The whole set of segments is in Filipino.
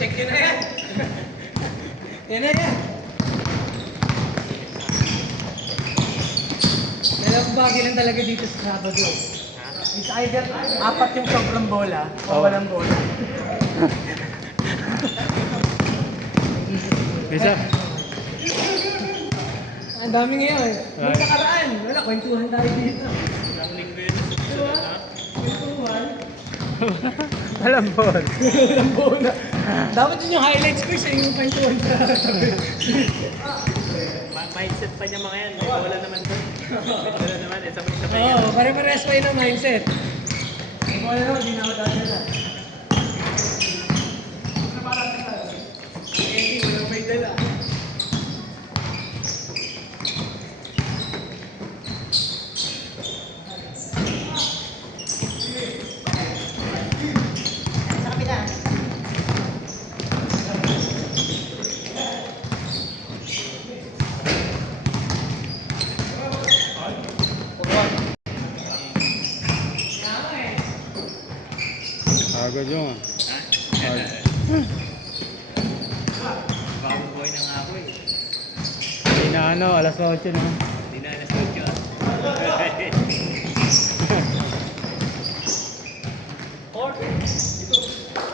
Check yun na yan. Yan na yan. Dalawang bagay lang talaga dito sa Sabado. It's either apat yung sobrang bola o walang bola. Bisa. Ang dami ngayon. Nung nakaraan, wala, kwentuhan tayo dito. Isang linggo yun. Diba? Kwentuhan. Walang ball. Walang bola. Dapat yun yung highlights ko sa yung kwentuhan sa sabi. Mindset pa niya mga yan. May bola naman doon. Bola naman. Sabay-sabay yan. Oo, pare-pares pa yun ang mindset. May bola naman, di na ako dahil na. Hindi, walang may dala. Agad yun. Bawang boy na nga ako eh. Hindi na ano, alas 8 na. Hindi na alas 8 ah.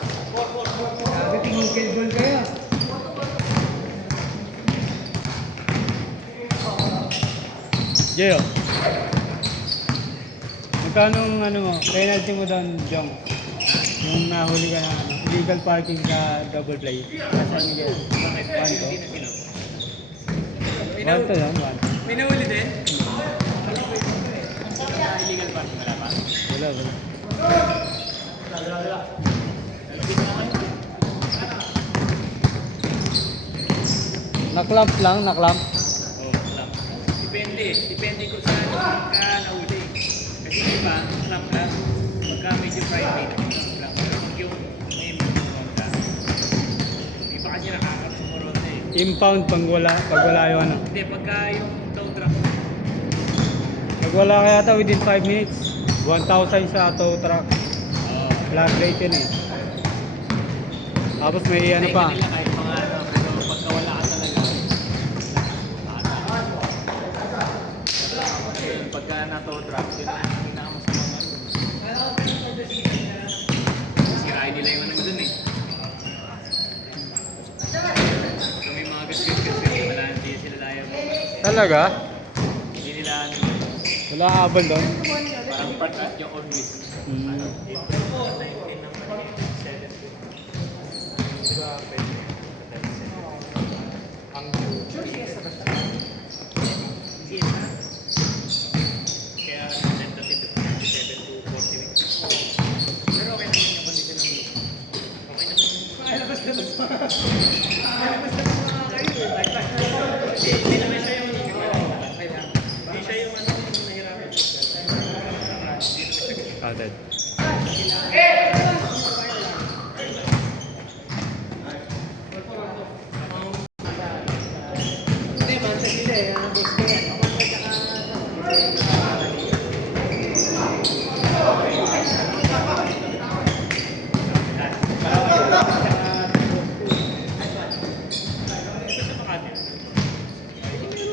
Sabi, tingin goal kayo. Jeyo. Magkano ang ano mo, penalty mo doon, Jong? Yung nahuli ka na ano, illegal parking sa double play. Sa Miguel. Bakit? Hindi na ginawa. One to lang, one. May nahuli din? Illegal pa. Wala pa. Wala, wala. Naklamp lang, naklamp. Oo, clamp. Depende. Depende kung saan ka nahuli. Kasi iba, clamp lang. Pagka medyo private, clamp. Pero pag yung may monta, hindi pa kasi nakakasumunod eh. Impound pag wala yung ano. Hindi, pagka yung tow truck, Pag wala ka yata within 5 minutes, 1,000 sa tow truck. Flat rate yun eh. Tapos may ano pa. nila kahit mga ano, pero pagka wala ka talaga, pagka na-tow truck, yun ang pinakamasama nga yun. Sirain nila yung ano mo dun eh. So may mga gas-gas-gas wala, hindi sila layo. Talaga? Hindi nila ano, Wala habol doon. parang part at yung on risk. Kaya tentative 27 to 40 weeks. Pero okay naman yung condition ng loop. Okay naman yung Labas-labas pa. Labas-labas pa kayo. hindi naman siya yung hindi siya yung ano yung nahirapan. Counted. Hindi, mansa sila eh. Ang bus ko yan.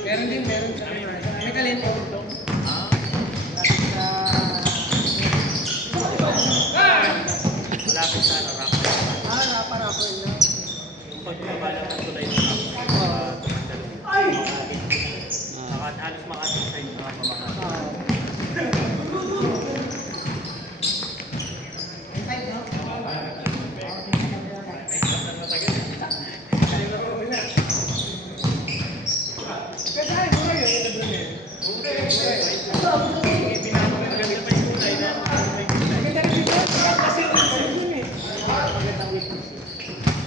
Meron din, meron sa may kalento. Malapit sa ano, Rapa. Rapa-rapa yun. Yung pagbaba lang ng tulay ng Rapa. Halos makating sa inyo mga pamahal.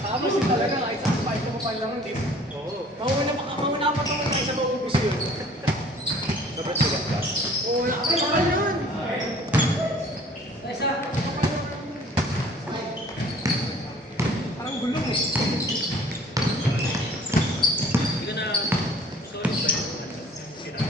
Tapos yun talaga, kahit sa fight mo pa lang, di ba? Oo. Mauna pa tayo sa maubos yun. Dapat sila. Oo, nakakita ka yan. Tessa, parang gulong eh. Hindi ka na, sorry ba yun? Sira.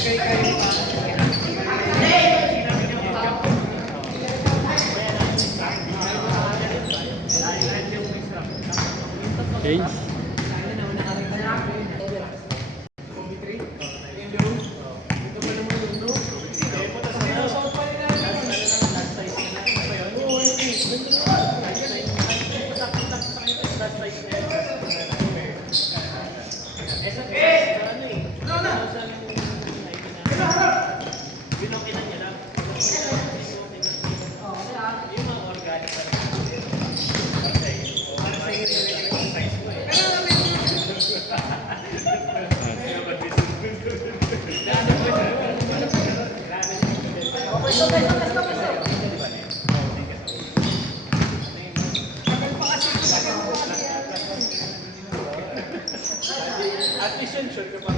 kay pa. Change. Sana na nakakita na ako. Kobe 3. Yung low. Ito pa naman yung low. Sinasawag pa nila. Oo, yun eh. Ganito na. At least yun, sure ka pa.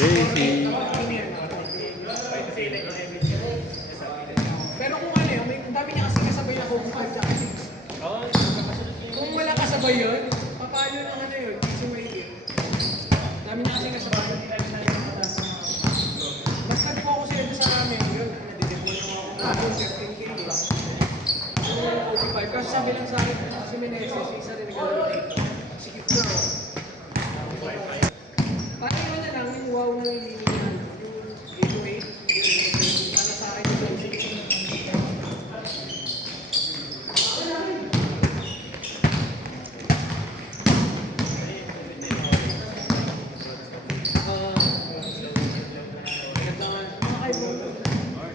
Daisy. Pero kung ano yun, ang dami niya kasi kasabay na Home 5 tsaka 6. Kung wala kasabay yun, paano ng ano yun? Kasi may dami niya kasi kasabay. Basta di ko ako sila sa amin, yun. Nadidip mo lang ako ng 13K. Yung Home 5. Kasi sabi lang sa akin, kasi may na-SS, isa rin naglalaro dito. Sikip na ako. Paano yun na lang, yung wow na nilinig na yung gateway, para sa akin yung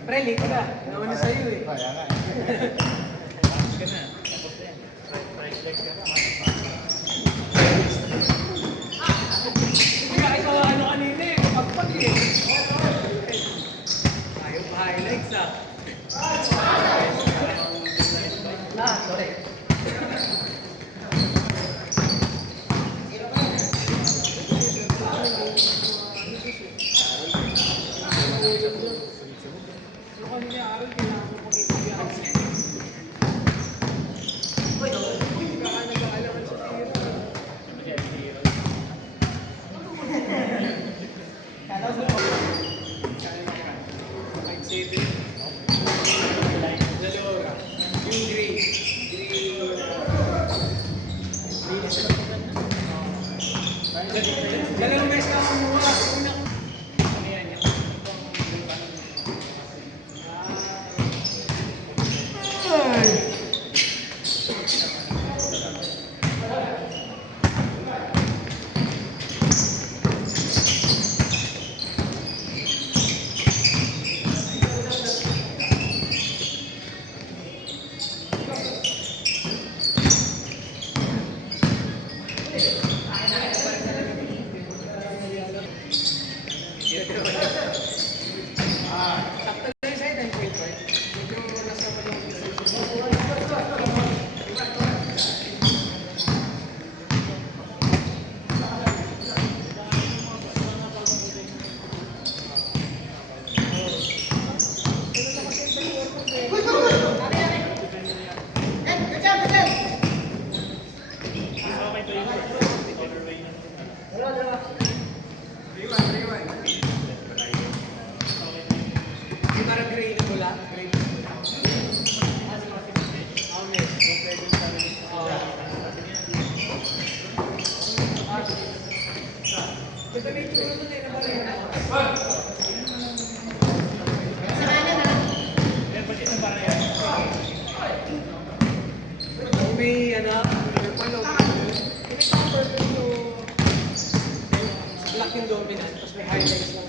pre, late ka. Nauna sa'yo eh. Kahit mga ano kanina eh, kapagpag eh. Ayaw pa highlights ah. Sorry. Ano kami niya aral, kailangan mo pag-ibigyan. Baka nag-aalaman sa tiro. Kahit saving. Dalawa. Yung green. Dalawang beses ka kumuha. Una. Sakto na yung side, 9.5. Medyo nasa pa yung yung parang gray na bula. Gray na bula. Ito na yung tsura nun eh, nabalaya. May ano, purple o may purple to black yung dominant, tapos may highlights lang.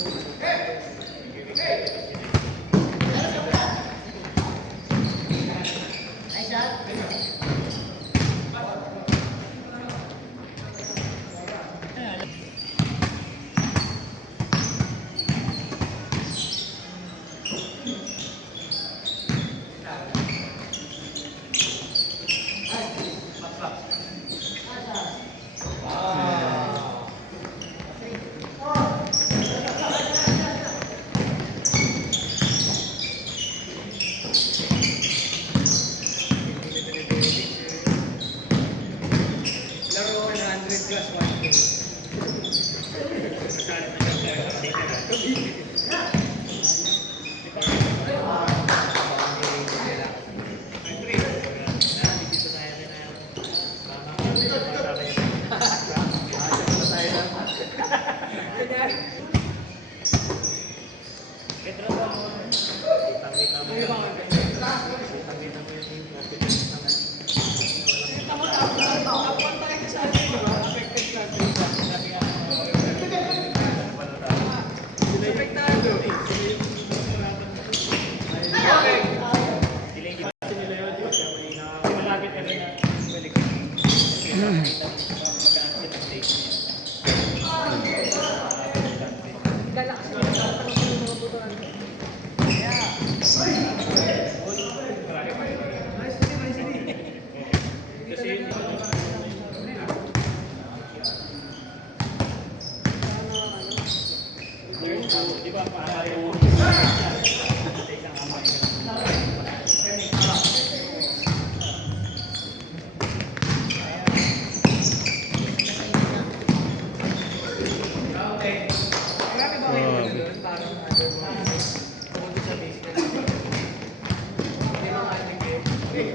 Hindi,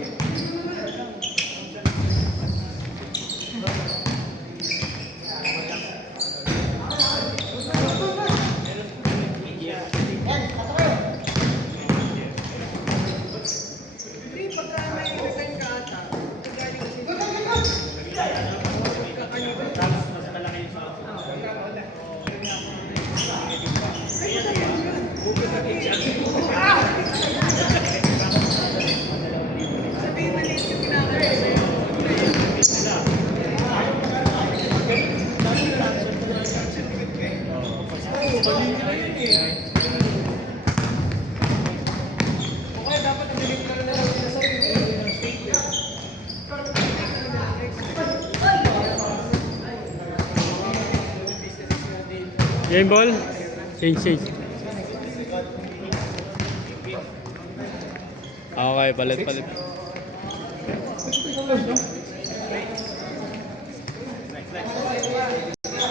pagka may return ka ata, pagka yung sabihin na list yung pinakaya sa'yo. O kaya dapat nabilit ka na lang sila sa'yo. Game ball? Change. Okay, palit.